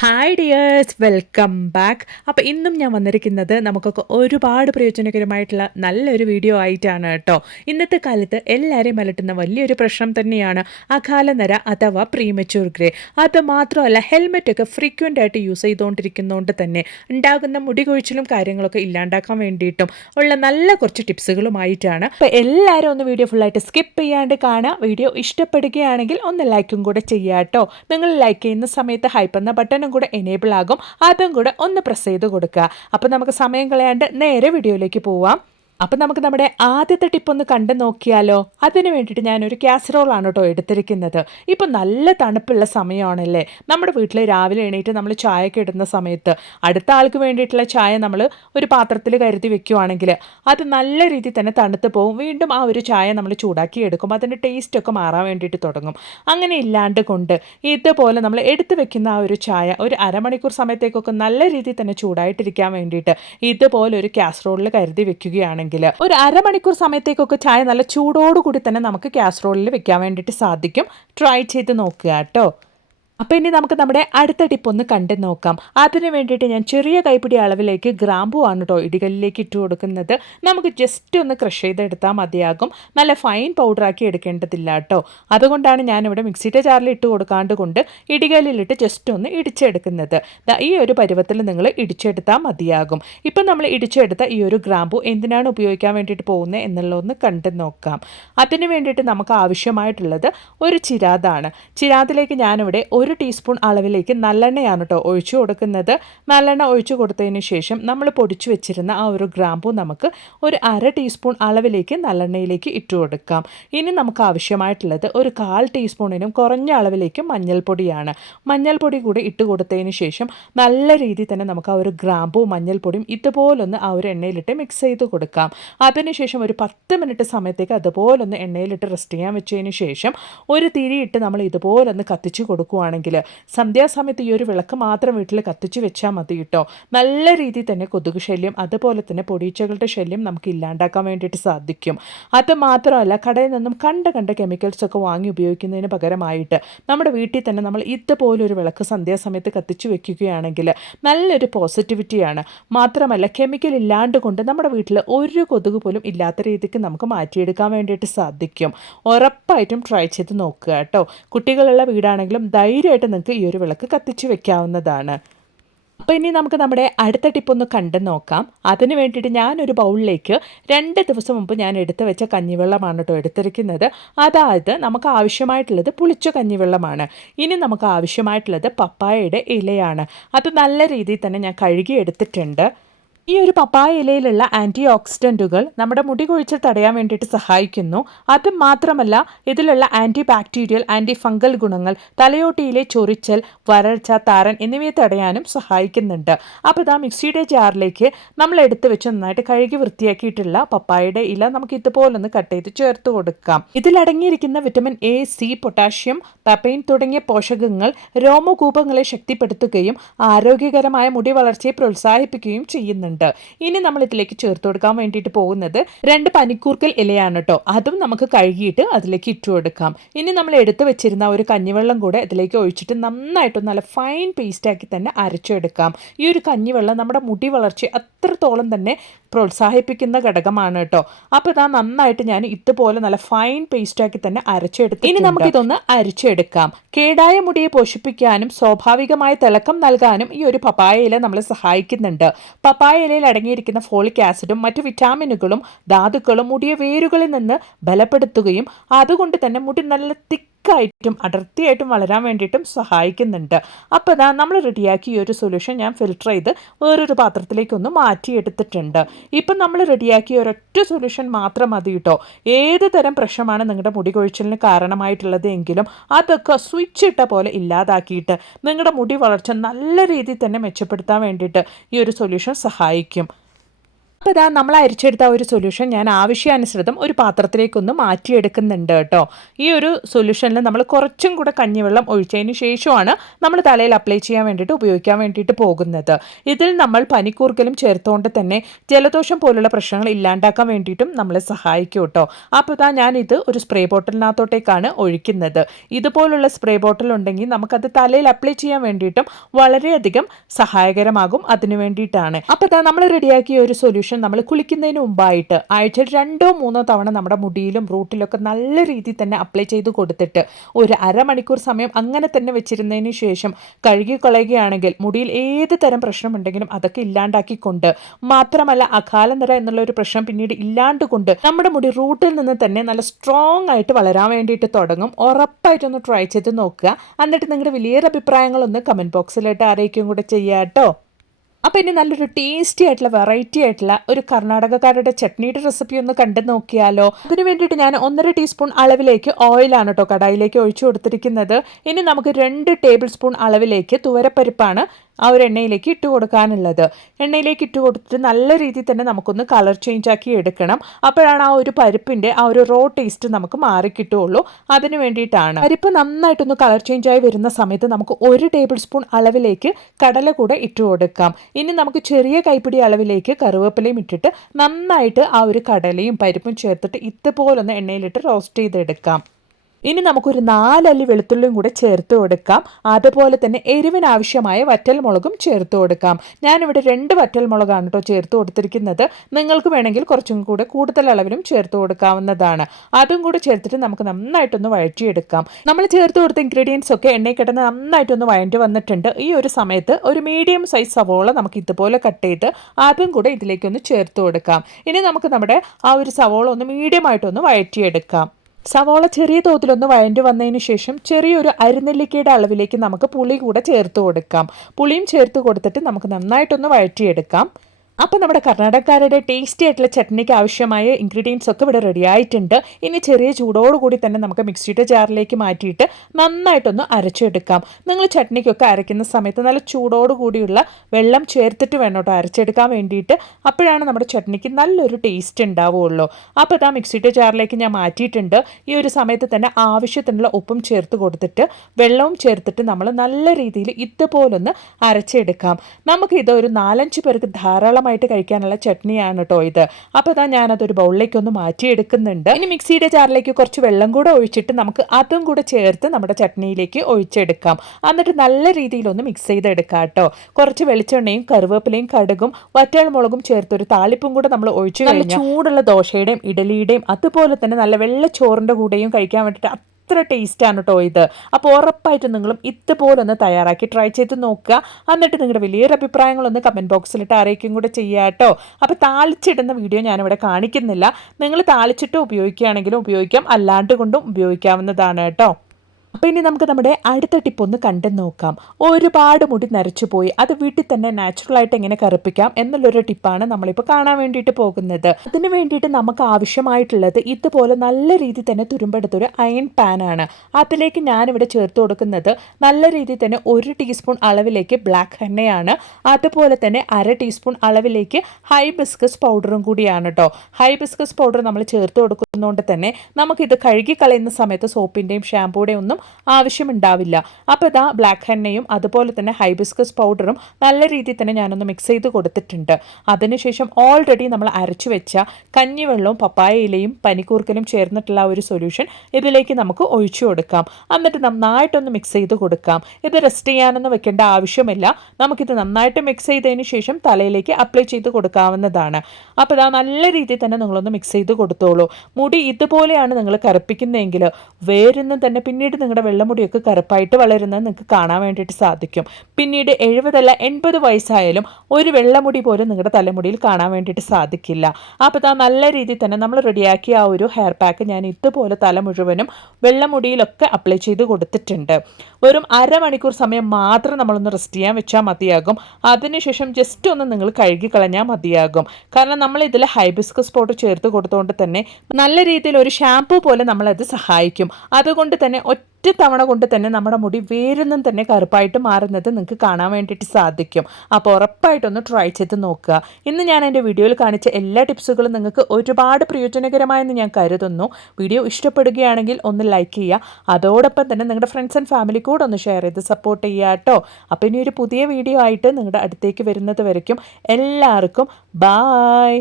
Hi dears, welcome back. അപ്പോൾ ഇന്നും ഞാൻ വന്നിരിക്കുന്നത് നമുക്കൊക്കെ ഒരുപാട് പ്രയോജനകരമായിട്ടുള്ള നല്ലൊരു വീഡിയോ ആയിട്ടാണ് കേട്ടോ. ഇന്നത്തെ കാലത്ത് എല്ലാവരെയും അലട്ടുന്ന വലിയൊരു പ്രശ്നം തന്നെയാണ് അകാലനര അഥവാ പ്രീമച്യൂർ ഗ്രേ. അത് മാത്രമല്ല, ഹെൽമെറ്റൊക്കെ ഫ്രീക്വൻ്റ് ആയിട്ട് യൂസ് ചെയ്തുകൊണ്ടിരിക്കുന്നതുകൊണ്ട് തന്നെ ഉണ്ടാകുന്ന മുടി കൊഴിച്ചിലും കാര്യങ്ങളൊക്കെ ഇല്ലാണ്ടാക്കാൻ വേണ്ടിയിട്ടും ഉള്ള നല്ല കുറച്ച് ടിപ്സുകളുമായിട്ടാണ്. അപ്പോൾ എല്ലാവരും ഒന്ന് വീഡിയോ ഫുള്ളായിട്ട് സ്കിപ്പ് ചെയ്യാണ്ട് കാണുക. വീഡിയോ ഇഷ്ടപ്പെടുകയാണെങ്കിൽ ഒന്ന് ലൈക്കും കൂടെ ചെയ്യുക കേട്ടോ. നിങ്ങൾ ലൈക്ക് ചെയ്യുന്ന സമയത്ത് ഹൈപ്പ് എന്ന ബട്ടൺ കൂടെ എനേബിൾ ആകും, അതും കൂടെ ഒന്ന് പ്രസ് ചെയ്ത് കൊടുക്കുക. അപ്പോൾ നമുക്ക് സമയം കളയാണ്ട് നേരെ വീഡിയോയിലേക്ക് പോവാം. അപ്പം നമുക്ക് നമ്മുടെ ആദ്യത്തെ ടിപ്പ് ഒന്ന് കണ്ടു നോക്കിയാലോ. അതിന് വേണ്ടിയിട്ട് ഞാനൊരു കാസറോളാണ് കേട്ടോ എടുത്തിരിക്കുന്നത്. ഇപ്പം നല്ല തണുപ്പുള്ള സമയമാണല്ലേ. നമ്മുടെ വീട്ടിൽ രാവിലെ എണീറ്റ് നമ്മൾ ചായയൊക്കെ ഇടുന്ന സമയത്ത് അടുത്ത ആൾക്ക് വേണ്ടിയിട്ടുള്ള ചായ നമ്മൾ ഒരു പാത്രത്തിൽ കരുതി വെക്കുകയാണെങ്കിൽ അത് നല്ല രീതിയിൽ തന്നെ തണുത്ത് പോകും. വീണ്ടും ആ ഒരു ചായ നമ്മൾ ചൂടാക്കി എടുക്കും, അതിൻ്റെ ടേസ്റ്റൊക്കെ മാറാൻ വേണ്ടിയിട്ട് തുടങ്ങും. അങ്ങനെ ഇല്ലാണ്ട് കൊണ്ട് ഇതുപോലെ നമ്മൾ എടുത്തു വെക്കുന്ന ആ ഒരു ചായ ഒരു അരമണിക്കൂർ സമയത്തേക്കൊക്കെ നല്ല രീതിയിൽ തന്നെ ചൂടായിട്ടിരിക്കാൻ വേണ്ടിയിട്ട് ഇതുപോലെ ഒരു കാസറോളിൽ കരുതി വെക്കുകയാണെങ്കിൽ ഒരു അരമണിക്കൂർ സമയത്തേക്കൊക്കെ ചായ നല്ല ചൂടോടുകൂടി തന്നെ നമുക്ക് കാസറോളിൽ വെക്കാൻ വേണ്ടിയിട്ട് സാധിക്കും. ട്രൈ ചെയ്ത് നോക്കുക കേട്ടോ. അപ്പോൾ ഇനി നമുക്ക് നമ്മുടെ അടുത്ത ടിപ്പ് ഒന്ന് കണ്ടു നോക്കാം. അതിന് വേണ്ടിയിട്ട് ഞാൻ ചെറിയ കൈപ്പിടി അളവിലേക്ക് ഗ്രാമ്പൂ ആണ് കേട്ടോ ഇടികല്ലിലേക്ക് ഇട്ട് കൊടുക്കുന്നത്. നമുക്ക് ജസ്റ്റ് ഒന്ന് ക്രഷ് ചെയ്തെടുത്താൽ മതിയാകും, നല്ല ഫൈൻ പൗഡറാക്കി എടുക്കേണ്ടതില്ല കേട്ടോ. അതുകൊണ്ടാണ് ഞാനിവിടെ മിക്സിയുടെ ജാറിൽ ഇട്ട് കൊടുക്കാണ്ട് കൊണ്ട് ഇടികല്ലിലിട്ട് ജസ്റ്റ് ഒന്ന് ഇടിച്ചെടുക്കുന്നത്. ഈ ഒരു പരുവത്തിൽ നിങ്ങൾ ഇടിച്ചെടുത്താൽ മതിയാകും. ഇപ്പം നമ്മൾ ഇടിച്ചെടുത്ത ഈ ഒരു ഗ്രാമ്പൂ എന്തിനാണ് ഉപയോഗിക്കാൻ വേണ്ടിയിട്ട് പോകുന്നത് എന്നുള്ളതൊന്ന് കണ്ടു നോക്കാം. അതിന് വേണ്ടിയിട്ട് നമുക്ക് ആവശ്യമായിട്ടുള്ളത് ഒരു ചിരാതാണ്. ചിരാതിലേക്ക് ഞാനിവിടെ 1 ടീസ്പൂൺ അളവിലേക്ക് നല്ലെണ്ണയാണ് കേട്ടോ ഒഴിച്ചു കൊടുക്കുന്നത്. നല്ലെണ്ണ ഒഴിച്ചു കൊടുത്തതിന് ശേഷം നമ്മൾ പൊടിച്ചു വെച്ചിരുന്ന ആ ഒരു ഗ്രാമ്പൂ നമുക്ക് ഒരു 1/2 ടീസ്പൂൺ അളവിലേക്ക് നല്ലെണ്ണയിലേക്ക് ഇട്ട് കൊടുക്കാം. ഇനി നമുക്ക് ആവശ്യമായിട്ടുള്ളത് ഒരു 1/4 ടീസ്പൂണിനും കുറഞ്ഞ അളവിലേക്ക് മഞ്ഞൾപ്പൊടിയാണ്. മഞ്ഞൾപ്പൊടി കൂടി ഇട്ട് കൊടുത്തതിന് ശേഷം നല്ല രീതിയിൽ തന്നെ നമുക്ക് ആ ഒരു ഗ്രാമ്പൂ മഞ്ഞൾപ്പൊടിയും ഇതുപോലൊന്ന് ആ ഒരു എണ്ണയിലിട്ട് മിക്സ് ചെയ്ത് കൊടുക്കാം. അതിനുശേഷം ഒരു 10 മിനിറ്റ് സമയത്തേക്ക് അതുപോലൊന്ന് എണ്ണയിലിട്ട് റെസ്റ്റ് ചെയ്യാൻ വെച്ചതിന് ശേഷം ഒരു തിരിയിട്ട് നമ്മൾ ഇതുപോലൊന്ന് കത്തിച്ച് കൊടുക്കുകയാണെങ്കിൽ സന്ധ്യാസമയത്ത് ഈ ഒരു വിളക്ക് മാത്രം വീട്ടിൽ കത്തിച്ച് വെച്ചാൽ മതി കേട്ടോ. നല്ല രീതിയിൽ തന്നെ കൊതുക് ശല്യം അതുപോലെ തന്നെ പൊടിച്ചകളുടെ ശല്യം നമുക്ക് ഇല്ലാണ്ടാക്കാൻ വേണ്ടിയിട്ട് സാധിക്കും. അത് മാത്രമല്ല, കടയിൽ നിന്നും കണ്ട കെമിക്കൽസ് ഒക്കെ വാങ്ങി ഉപയോഗിക്കുന്നതിന് പകരമായിട്ട് നമ്മുടെ വീട്ടിൽ തന്നെ നമ്മൾ ഇതുപോലൊരു വിളക്ക് സന്ധ്യാസമയത്ത് കത്തിച്ച് വെക്കുകയാണെങ്കിൽ നല്ലൊരു പോസിറ്റിവിറ്റിയാണ്. മാത്രമല്ല, കെമിക്കൽ ഇല്ലാണ്ട് കൊണ്ട് നമ്മുടെ വീട്ടിൽ ഒരു കൊതുക് പോലും ഇല്ലാത്ത രീതിക്ക് നമുക്ക് മാറ്റിയെടുക്കാൻ വേണ്ടിയിട്ട് സാധിക്കും. ഉറപ്പായിട്ടും ട്രൈ ചെയ്ത് നോക്കുക കേട്ടോ. കുട്ടികളുള്ള വീടാണെങ്കിലും ധൈര്യമായിട്ട് നിങ്ങൾക്ക് ഈ ഒരു വിളക്ക് കത്തിച്ച് വെക്കാവുന്നതാണ്. അപ്പോൾ ഇനി നമുക്ക് നമ്മുടെ അടുത്ത ടിപ്പൊന്ന് കണ്ടു നോക്കാം. അതിന് വേണ്ടിയിട്ട് ഞാനൊരു ബൗളിലേക്ക് 2 ദിവസം മുമ്പ് ഞാൻ എടുത്തു വെച്ച കഞ്ഞിവെള്ളമാണ് കേട്ടോ എടുത്തിരിക്കുന്നത്. അതായത് നമുക്ക് ആവശ്യമായിട്ടുള്ളത് പുളിച്ച കഞ്ഞിവെള്ളമാണ്. ഇനി നമുക്ക് ആവശ്യമായിട്ടുള്ളത് പപ്പായയുടെ ഇലയാണ്. അത് നല്ല രീതിയിൽ തന്നെ ഞാൻ കഴുകി എടുത്തിട്ടുണ്ട്. ഈ ഒരു പപ്പായ ഇലയിലുള്ള ആൻറ്റി ഓക്സിഡൻറ്റുകൾ നമ്മുടെ മുടി കൊഴിച്ചിൽ തടയാൻ വേണ്ടിയിട്ട് സഹായിക്കുന്നു. അത് മാത്രമല്ല, ഇതിലുള്ള ആൻറ്റി ബാക്ടീരിയൽ ആൻറ്റി ഫംഗൽ ഗുണങ്ങൾ തലയോട്ടിയിലെ ചൊറിച്ചൽ, വരൾച്ച, താരൻ എന്നിവയെ തടയാനും സഹായിക്കുന്നുണ്ട്. അപ്പോൾ ഇതാ മിക്സിയുടെ ജാറിലേക്ക് നമ്മൾ എടുത്ത് വെച്ച് നന്നായിട്ട് കഴുകി വൃത്തിയാക്കിയിട്ടുള്ള പപ്പായയുടെ ഇല നമുക്ക് ഇതുപോലൊന്ന് കട്ട് ചെയ്ത് ചേർത്ത് കൊടുക്കാം. ഇതിലടങ്ങിയിരിക്കുന്ന vitamin A, C, potassium, papain തുടങ്ങിയ പോഷകങ്ങൾ രോമകൂപങ്ങളെ ശക്തിപ്പെടുത്തുകയും ആരോഗ്യകരമായ മുടി വളർച്ചയെ പ്രോത്സാഹിപ്പിക്കുകയും ചെയ്യുന്നുണ്ട്. ഇനി നമ്മൾ ഇതിലേക്ക് ചേർത്ത് കൊടുക്കാൻ വേണ്ടിയിട്ട് പോകുന്നത് 2 പനിക്കൂർക്കൽ ഇലയാണ് കേട്ടോ. അതും നമുക്ക് കഴുകിയിട്ട് അതിലേക്ക് ഇട്ട് കൊടുക്കാം. ഇനി നമ്മൾ എടുത്തു വെച്ചിരുന്ന ഒരു കഞ്ഞിവെള്ളം കൂടെ ഇതിലേക്ക് ഒഴിച്ചിട്ട് നന്നായിട്ട് നല്ല ഫൈൻ പേസ്റ്റാക്കി തന്നെ അരച്ചെടുക്കാം. ഈ ഒരു കഞ്ഞിവെള്ളം നമ്മുടെ മുടി വളർച്ചയെ അത്രത്തോളം തന്നെ പ്രോത്സാഹിപ്പിക്കുന്ന ഘടകമാണ് കേട്ടോ. അപ്പോൾ ഇതാ നന്നായിട്ട് ഞാൻ ഇതുപോലെ നല്ല ഫൈൻ പേസ്റ്റാക്കി തന്നെ അരച്ചെടുത്ത് ഇനി നമുക്കിതൊന്ന് അരിച്ചെടുക്കാം. കേടായ മുടിയെ പോഷിപ്പിക്കാനും സ്വാഭാവികമായ തിളക്കം നൽകാനും ഈ ഒരു പപ്പായ ഇല നമ്മളെ സഹായിക്കുന്നുണ്ട്. പപ്പായ ഇലയിൽ അടങ്ങിയിരിക്കുന്ന ഫോളിക് ആസിഡും മറ്റു വിറ്റാമിനുകളും ധാതുക്കളും മുടിയെ വേരുകളിൽ നിന്ന് ബലപ്പെടുത്തുകയും അതുകൊണ്ട് തന്നെ മുടി നല്ല തിക്കായിട്ടും അടർത്തിയായിട്ടും വളരാൻ വേണ്ടിയിട്ടും സഹായിക്കുന്നുണ്ട്. അപ്പോൾ ഇതാ നമ്മൾ റെഡിയാക്കി ഈ ഒരു സൊല്യൂഷൻ ഞാൻ ഫിൽട്ടർ ചെയ്ത് വേറൊരു പാത്രത്തിലേക്കൊന്ന് മാറ്റിയെടുത്തിട്ടുണ്ട്. ഇപ്പം നമ്മൾ റെഡിയാക്കിയ ഒരൊറ്റ സൊല്യൂഷൻ മാത്രം മതി കേട്ടോ. ഏത് തരം പ്രശ്നമാണ് നിങ്ങളുടെ മുടി കൊഴിച്ചിലിന് കാരണമായിട്ടുള്ളത് എങ്കിലും അതൊക്കെ സ്വിച്ച് ഇട്ട പോലെ ഇല്ലാതാക്കിയിട്ട് നിങ്ങളുടെ മുടി വളർച്ച നല്ല രീതിയിൽ തന്നെ മെച്ചപ്പെടുത്താൻ വേണ്ടിയിട്ട് ഈ ഒരു സൊല്യൂഷൻ സഹായിക്കും. അപ്പോൾ ഇതാ നമ്മൾ അരിച്ചെടുത്ത ഒരു സൊല്യൂഷൻ ഞാൻ ആവശ്യാനുസൃതം ഒരു പാത്രത്തിലേക്കൊന്ന് മാറ്റിയെടുക്കുന്നുണ്ട് കേട്ടോ. ഈ ഒരു സൊല്യൂഷനിൽ നമ്മൾ കുറച്ചും കൂടെ കഞ്ഞിവെള്ളം ഒഴിച്ചതിന് ശേഷമാണ് നമ്മൾ തലയിൽ അപ്ലൈ ചെയ്യാൻ വേണ്ടിയിട്ട് ഉപയോഗിക്കാൻ വേണ്ടിയിട്ട് പോകുന്നത്. ഇതിൽ നമ്മൾ പനിക്കൂർക്കലും ചേർത്തുകൊണ്ട് തന്നെ ജലദോഷം പോലുള്ള പ്രശ്നങ്ങൾ ഇല്ലാണ്ടാക്കാൻ വേണ്ടിയിട്ടും നമ്മളെ സഹായിക്കും കേട്ടോ. അപ്പോൾ ഇതാ ഞാനിത് ഒരു സ്പ്രേ ബോട്ടിലിനകത്തോട്ടേക്കാണ് ഒഴിക്കുന്നത്. ഇതുപോലുള്ള സ്പ്രേ ബോട്ടിൽ ഉണ്ടെങ്കിൽ നമുക്കത് തലയിൽ അപ്ലൈ ചെയ്യാൻ വേണ്ടിയിട്ടും വളരെയധികം സഹായകരമാകും. അതിനു വേണ്ടിയിട്ടാണ്. അപ്പോൾ ഇതാ നമ്മൾ റെഡിയാക്കിയ ഒരു സൊല്യൂഷൻ നമ്മൾ കുളിക്കുന്നതിന് മുമ്പായിട്ട് ആഴ്ചയിൽ 2-3 തവണ നമ്മുടെ മുടിയിലും റൂട്ടിലൊക്കെ നല്ല രീതിയിൽ തന്നെ അപ്ലൈ ചെയ്ത് കൊടുത്തിട്ട് ഒരു അരമണിക്കൂർ സമയം അങ്ങനെ തന്നെ വെച്ചിരുന്നതിന് ശേഷം കഴുകി കളയുകയാണെങ്കിൽ മുടിയിൽ ഏത് തരം പ്രശ്നമുണ്ടെങ്കിലും അതൊക്കെ ഇല്ലാണ്ടാക്കിക്കൊണ്ട്, മാത്രമല്ല അകാലനിര എന്നുള്ള ഒരു പ്രശ്നം പിന്നീട് ഇല്ലാണ്ടുകൊണ്ട് നമ്മുടെ മുടി റൂട്ടിൽ നിന്ന് തന്നെ നല്ല സ്ട്രോങ് ആയിട്ട് വളരാൻ വേണ്ടിയിട്ട് തുടങ്ങും. ഉറപ്പായിട്ടൊന്ന് ട്രൈ ചെയ്ത് നോക്കുക. എന്നിട്ട് നിങ്ങളുടെ വലിയൊരു അഭിപ്രായങ്ങളൊന്ന് കമൻറ്റ് ബോക്സിലായിട്ട് അറിയിക്കുകയും കൂടെ ചെയ്യാം കേട്ടോ. അപ്പോൾ ഇനി നല്ലൊരു ടേസ്റ്റി ആയിട്ടുള്ള വെറൈറ്റി ആയിട്ടുള്ള ഒരു കർണാടകക്കാരുടെ ചട്നിയുടെ റെസിപ്പി ഒന്ന് കണ്ടു നോക്കിയാലോ. അതിന് വേണ്ടിയിട്ട് ഞാൻ 1.5 ടീസ്പൂൺ അളവിലേക്ക് ഓയിലാണ് കേട്ടോ കടായിലേക്ക് ഒഴിച്ചു കൊടുത്തിരിക്കുന്നത്. ഇനി നമുക്ക് 2 ടേബിൾ സ്പൂൺ അളവിലേക്ക് തുവരപ്പരിപ്പാണ് ആ ഒരു എണ്ണയിലേക്ക് ഇട്ട് കൊടുക്കാനുള്ളത്. എണ്ണയിലേക്ക് ഇട്ട് കൊടുത്തിട്ട് നല്ല രീതിയിൽ തന്നെ നമുക്കൊന്ന് കളർ ചേഞ്ച് ആക്കി എടുക്കണം. അപ്പോഴാണ് ആ ഒരു പരിപ്പിൻ്റെ ആ ഒരു റോ ടേസ്റ്റ് നമുക്ക് മാറിക്കിട്ടുള്ളൂ. അതിന് വേണ്ടിയിട്ടാണ്. പരിപ്പ് നന്നായിട്ടൊന്ന് കളർ ചേഞ്ച് ആയി വരുന്ന സമയത്ത് നമുക്ക് 1 ടേബിൾ സ്പൂൺ അളവിലേക്ക് കടല കൂടെ ഇട്ട് കൊടുക്കാം. ഇനി നമുക്ക് ചെറിയ കൈപ്പിടി അളവിലേക്ക് കറിവേപ്പിലയും ഇട്ടിട്ട് നന്നായിട്ട് ആ ഒരു കടലയും പരിപ്പും ചേർത്തിട്ട് ഇതുപോലൊന്ന് എണ്ണയിലിട്ട് റോസ്റ്റ് ചെയ്തെടുക്കാം. ഇനി നമുക്കൊരു 4 അല്ലി വെളുത്തുള്ളിയും കൂടെ ചേർത്ത് കൊടുക്കാം. അതുപോലെ തന്നെ എരിവിനാവശ്യമായ വറ്റൽമുളകും ചേർത്ത് കൊടുക്കാം. ഞാനിവിടെ 2 വറ്റൽമുളകാണ് കേട്ടോ ചേർത്ത് കൊടുത്തിരിക്കുന്നത്. നിങ്ങൾക്ക് വേണമെങ്കിൽ കുറച്ചും കൂടെ കൂടുതൽ അളവിലും ചേർത്ത് കൊടുക്കാവുന്നതാണ്. അതും കൂടെ ചേർത്തിട്ട് നമുക്ക് നന്നായിട്ടൊന്ന് വഴറ്റിയെടുക്കാം. നമ്മൾ ചേർത്ത് കൊടുത്ത ഇൻഗ്രീഡിയൻസ് ഒക്കെ എണ്ണയിൽ കിടന്ന് നന്നായിട്ടൊന്ന് വഴറ്റി വന്നിട്ടുണ്ട്. ഈ ഒരു സമയത്ത് ഒരു മീഡിയം സൈസ് സവോള നമുക്ക് ഇതുപോലെ കട്ട് ചെയ്ത് അതും കൂടെ ഇതിലേക്കൊന്ന് ചേർത്ത് കൊടുക്കാം. ഇനി നമുക്ക് നമ്മുടെ ആ ഒരു സവോള ഒന്ന് മീഡിയം ആയിട്ടൊന്ന് വഴറ്റിയെടുക്കാം. സവാള ചെറിയ തോതിലൊന്ന് വഴണ്ടി വന്നതിന് ശേഷം ചെറിയൊരു അരിനെല്ലിക്കയുടെ അളവിലേക്ക് നമുക്ക് പുളി കൂടെ ചേർത്ത് കൊടുക്കാം. പുളിയും ചേർത്ത് കൊടുത്തിട്ട് നമുക്ക് നന്നായിട്ടൊന്ന് വഴറ്റിയെടുക്കാം. അപ്പോൾ നമ്മുടെ കർണാടകക്കാരുടെ ടേസ്റ്റി ആയിട്ടുള്ള ചട്നിക്ക് ആവശ്യമായ ഇൻഗ്രീഡിയൻസ് ഒക്കെ ഇവിടെ റെഡി ആയിട്ടുണ്ട്. ഇനി ചെറിയ ചൂടോടുകൂടി തന്നെ നമുക്ക് മിക്സിയുടെ ജാറിലേക്ക് മാറ്റിയിട്ട് നന്നായിട്ടൊന്ന് അരച്ചെടുക്കാം. നിങ്ങൾ ചട്നിക്കൊക്കെ അരയ്ക്കുന്ന സമയത്ത് നല്ല ചൂടോടുകൂടിയുള്ള വെള്ളം ചേർത്തിട്ട് വേണം കേട്ടോ അരച്ചെടുക്കാൻ വേണ്ടിയിട്ട്. അപ്പോഴാണ് നമ്മുടെ ചട്നിക്ക് നല്ലൊരു ടേസ്റ്റ് ഉണ്ടാവുകയുള്ളൂ. അപ്പോൾ ഇതാ മിക്സിയുടെ ജാറിലേക്ക് ഞാൻ മാറ്റിയിട്ടുണ്ട്. ഈ ഒരു സമയത്ത് തന്നെ ആവശ്യത്തിനുള്ള ഉപ്പും ചേർത്ത് കൊടുത്തിട്ട് വെള്ളവും ചേർത്തിട്ട് നമ്മൾ നല്ല രീതിയിൽ ഇതുപോലൊന്ന് അരച്ചെടുക്കാം. നമുക്കിത് ഒരു 4-5 പേർക്ക് ധാരാളം കഴിക്കാനുള്ള ചട്നിയാണ് കേട്ടോ ഇത്. അപ്പോൾ ഇതാ ഞാനതൊരു ബൗളിലേക്ക് ഒന്ന് മാറ്റിയെടുക്കുന്നുണ്ട്. ഇനി മിക്സിയുടെ ജാറിലേക്ക് കുറച്ച് വെള്ളം കൂടെ ഒഴിച്ചിട്ട് നമുക്ക് അതും കൂടെ ചേർത്ത് നമ്മുടെ ചട്നിയിലേക്ക് ഒഴിച്ചെടുക്കാം. എന്നിട്ട് നല്ല രീതിയിലൊന്ന് മിക്സ് ചെയ്തെടുക്കാം കേട്ടോ. കുറച്ച് വെളിച്ചെണ്ണയും കറിവേപ്പിലയും കടുകും വറ്റൽമുളകും ചേർത്തൊരു താളിപ്പും കൂടെ നമ്മൾ ഒഴിച്ചു കഴിഞ്ഞാൽ ചൂടുള്ള ദോശയുടെയും ഇഡലിയുടെയും അതുപോലെ തന്നെ നല്ല വെള്ളച്ചോറിൻ്റെ കൂടെയും കഴിക്കാൻ വേണ്ടിയിട്ട് അത്ര ടേസ്റ്റാണ് കേട്ടോ ഇത്. അപ്പോൾ ഉറപ്പായിട്ടും നിങ്ങളും ഇതുപോലൊന്ന് തയ്യാറാക്കി ട്രൈ ചെയ്ത് നോക്കുക. എന്നിട്ട് നിങ്ങളുടെ വലിയൊരു അഭിപ്രായങ്ങളൊന്ന് കമൻറ്റ് ബോക്സിലിട്ട് അറിയിക്കും കൂടെ ചെയ്യുക കേട്ടോ. അപ്പോൾ താളിച്ചിടുന്ന വീഡിയോ ഞാനിവിടെ കാണിക്കുന്നില്ല. നിങ്ങൾ താളിച്ചിട്ട് ഉപയോഗിക്കുകയാണെങ്കിലും ഉപയോഗിക്കാം, അല്ലാണ്ട് കൊണ്ടും ഉപയോഗിക്കാവുന്നതാണ് കേട്ടോ. അപ്പോൾ ഇനി നമുക്ക് നമ്മുടെ അടുത്ത ടിപ്പ് ഒന്ന് കണ്ടു നോക്കാം. ഒരുപാട് മുടി നരച്ചു പോയി അത് വീട്ടിൽ തന്നെ നാച്ചുറലായിട്ട് എങ്ങനെ കറുപ്പിക്കാം എന്നുള്ളൊരു ടിപ്പാണ് നമ്മളിപ്പോൾ കാണാൻ വേണ്ടിയിട്ട് പോകുന്നത്. അതിന് വേണ്ടിയിട്ട് നമുക്ക് ആവശ്യമായിട്ടുള്ളത് ഇതുപോലെ നല്ല രീതിയിൽ തന്നെ തുരുമ്പെടുത്തൊരു അയൺ പാനാണ്. അതിലേക്ക് ഞാനിവിടെ ചേർത്ത് കൊടുക്കുന്നത് നല്ല രീതിയിൽ തന്നെ 1 ടീസ്പൂൺ അളവിലേക്ക് ബ്ലാക്ക് എണ്ണയാണ്. അതുപോലെ തന്നെ 1/2 ടീസ്പൂൺ അളവിലേക്ക് ഹൈബിസ്കസ് പൗഡറും കൂടിയാണ് കേട്ടോ. ഹൈബിസ്കസ് പൗഡർ നമ്മൾ ചേർത്ത് കൊടുക്കുന്നതുകൊണ്ട് തന്നെ നമുക്കിത് കഴുകി കളയുന്ന സമയത്ത് സോപ്പിൻ്റെയും ഷാമ്പൂയുടെയും ഒന്നും ആവശ്യമുണ്ടാവില്ല. അപ്പോൾ ഇതാ ബ്ലാക്ക് ഹെണ്ണയും അതുപോലെ തന്നെ ഹൈബിസ്കസ് പൗഡറും നല്ല രീതിയിൽ തന്നെ ഞാനൊന്ന് മിക്സ് ചെയ്ത് കൊടുത്തിട്ടുണ്ട്. അതിനുശേഷം ഓൾറെഡി നമ്മൾ അരച്ചു വെച്ച കഞ്ഞിവെള്ളവും പപ്പായ ഇലയും പനിക്കൂർക്കലും ചേർന്നിട്ടുള്ള ഒരു സൊല്യൂഷൻ ഇതിലേക്ക് നമുക്ക് ഒഴിച്ചു കൊടുക്കാം. എന്നിട്ട് നന്നായിട്ടൊന്ന് മിക്സ് ചെയ്ത് കൊടുക്കാം. ഇത് റെസ്റ്റ് ചെയ്യാനൊന്നും വെക്കേണ്ട ആവശ്യമില്ല. നമുക്കിത് നന്നായിട്ട് മിക്സ് ചെയ്തതിന് ശേഷം തലയിലേക്ക് അപ്ലൈ ചെയ്ത് കൊടുക്കാവുന്നതാണ്. അപ്പോൾ ഇതാ നല്ല രീതിയിൽ തന്നെ നിങ്ങളൊന്ന് മിക്സ് ചെയ്ത് കൊടുത്തോളൂ. മുടി ഇതുപോലെയാണ് നിങ്ങൾ കറുപ്പിക്കുന്നതെങ്കിൽ വേരിന്ന് തന്നെ പിന്നീട് നിങ്ങളുടെ വെള്ളമുടിയൊക്കെ കറുപ്പായിട്ട് വളരുന്നത് നിങ്ങൾക്ക് കാണാൻ വേണ്ടിയിട്ട് സാധിക്കും. പിന്നീട് 70 അല്ല 80 വയസ്സായാലും ഒരു വെള്ളമുടി പോലും നിങ്ങളുടെ തലമുടിയിൽ കാണാൻ വേണ്ടിയിട്ട് സാധിക്കില്ല. അപ്പോൾ ഇതാ നല്ല രീതിയിൽ തന്നെ നമ്മൾ റെഡിയാക്കിയ ആ ഒരു ഹെയർ പാക്ക് ഞാൻ ഇതുപോലെ തല മുഴുവനും വെള്ളമുടിയിലൊക്കെ അപ്ലൈ ചെയ്ത് കൊടുത്തിട്ടുണ്ട്. വെറും അരമണിക്കൂർ സമയം മാത്രം നമ്മളൊന്ന് റെസ്റ്റ് ചെയ്യാൻ വെച്ചാൽ മതിയാകും. അതിനുശേഷം ജസ്റ്റ് ഒന്ന് നിങ്ങൾ കഴുകി കളഞ്ഞാൽ മതിയാകും. കാരണം നമ്മൾ ഇതിൽ ഹൈബിസ്കസ് പൗഡർ ചേർത്ത് കൊടുത്തുകൊണ്ട് തന്നെ നല്ല രീതിയിൽ ഒരു ഷാമ്പൂ പോലെ നമ്മളത് സഹായിക്കും. അതുകൊണ്ട് തന്നെ ഒറ്റ തവണ കൊണ്ട് തന്നെ നമ്മുടെ മുടി വേരൊന്നും തന്നെ കറുപ്പായിട്ട് മാറുന്നത് നിങ്ങൾക്ക് കാണാൻ വേണ്ടിയിട്ട് സാധിക്കും. അപ്പോൾ ഉറപ്പായിട്ടൊന്ന് ട്രൈ ചെയ്ത് നോക്കുക. ഇന്ന് ഞാൻ എൻ്റെ വീഡിയോയിൽ കാണിച്ച എല്ലാ ടിപ്സുകളും നിങ്ങൾക്ക് ഒരുപാട് പ്രയോജനകരമായെന്ന് ഞാൻ കരുതുന്നു. വീഡിയോ ഇഷ്ടപ്പെടുകയാണെങ്കിൽ ഒന്ന് ലൈക്ക് ചെയ്യുക. അതോടൊപ്പം തന്നെ നിങ്ങളുടെ ഫ്രണ്ട്സ് ആൻഡ് ഫാമിലി കൂടെ ഒന്ന് ഷെയർ ചെയ്ത് സപ്പോർട്ട് ചെയ്യുക കേട്ടോ. അപ്പോൾ ഇനി ഒരു പുതിയ വീഡിയോ ആയിട്ട് നിങ്ങളുടെ അടുത്തേക്ക് വരുന്നത് വരയ്ക്കും എല്ലാവർക്കും ബായ്.